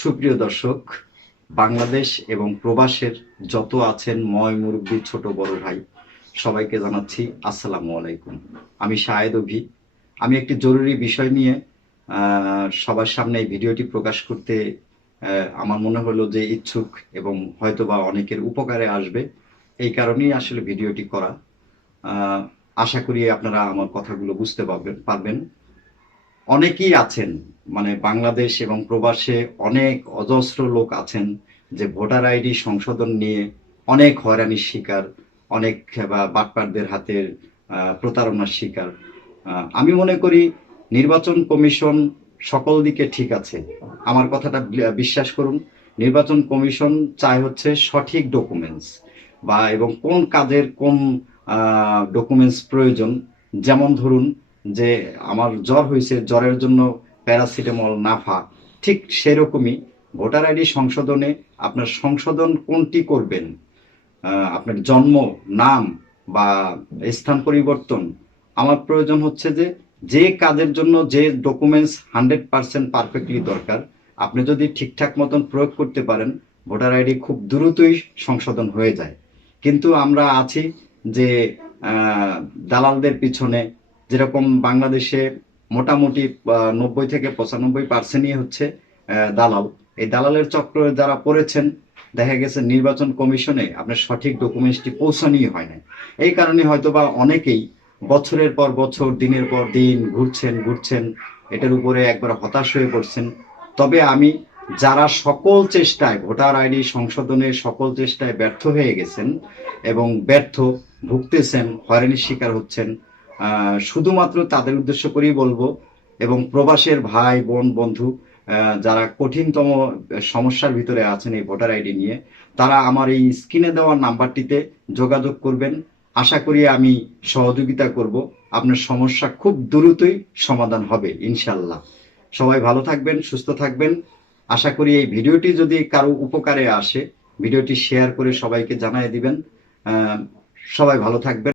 সুপ্রিয় দর্শক, বাংলাদেশ এবং প্রবাসের যত আছেন ময় মুরব্বী, ছোট বড় ভাই, সবাইকে জানাচ্ছি আসসালামু আলাইকুম। আমি শাহেদ অভি। আমি একটি জরুরি বিষয় নিয়ে সবার সামনে এই ভিডিওটি প্রকাশ করতে আমার মনে হলো যে ইচ্ছুক এবং হয়তোবা অনেকের উপকারে আসবে, এই কারণেই আসলে ভিডিওটি করা। আহ, আশা করি আপনারা আমার কথাগুলো বুঝতে পারবেন। অনেকেই আছেন, মানে বাংলাদেশ এবং প্রবাসে অনেক অজস্র লোক আছেন যে ভোটার আইডি সংশোধন নিয়ে অনেক হয়রানির শিকার, অনেক বাটপারদের হাতের প্রতারণার শিকার। আমি মনে করি নির্বাচন কমিশন সকল দিকে ঠিক আছে। আমার কথাটা বিশ্বাস করুন। নির্বাচন কমিশন চায় হচ্ছে সঠিক ডকুমেন্টস এবং কোন কাজের কোন ডকুমেন্টস প্রয়োজন। যেমন ধরুন যে আমার জ্বর হয়েছে, জ্বরের জন্য প্যারাসিটামল নাফা, ঠিক সেরকমই ভোটার আইডি সংশোধনে আপনার সংশোধন কোনটি করবেন, আপনার জন্ম, নাম বা স্থান পরিবর্তন, আমার প্রয়োজন হচ্ছে যে যে কাজের জন্য যে ডকুমেন্টস 100% পারফেক্টলি দরকার, আপনি যদি ঠিকঠাক মতন প্রয়োগ করতে পারেন, ভোটার আইডি খুব দ্রুতই সংশোধন হয়ে যায়। কিন্তু আমরা আছি যে দালালদের পিছনে, যেরকম বাংলাদেশে মোটামুটি 90 থেকে 95% হচ্ছে দালাল। এই দালালের চক্র যারা পড়েছেন, দেখা গেছে নির্বাচন কমিশনে আপনার সঠিক ডকুমেন্টসটি পৌঁছানোই হয় না। এই কারণে হয়তোবা অনেকেই বছরের পর বছর, দিনের পর দিন ঘুরছেন, এটার উপরে একবার হতাশ হয়ে পড়ছেন। তবে আমি, যারা সকল চেষ্টায় ভোটার আইডি সংশোধনের সকল চেষ্টায় ব্যর্থ হয়ে গেছেন এবং ভুগতেছেন, হয়রানির শিকার হচ্ছেন, শুধুমাত্র তাদের উদ্দেশ্য করেই বলবো, এবং প্রবাসের ভাই বোন বন্ধু যারা কঠিনতম সমস্যার ভিতরে আছেন এই ভোটার আইডি নিয়ে, তারা আমার এই স্ক্রিনে দেওয়া নাম্বারটিতে যোগাযোগ করবেন। আশা করি আমি সহযোগিতা করব, আপনার সমস্যা খুব দ্রুতই সমাধান হবে ইনশাল্লাহ। সবাই ভালো থাকবেন, সুস্থ থাকবেন। আশা করি এই ভিডিওটি যদি কারো উপকারে আসে, ভিডিওটি শেয়ার করে সবাইকে জানিয়ে দিবেন। সবাই ভালো থাকবেন।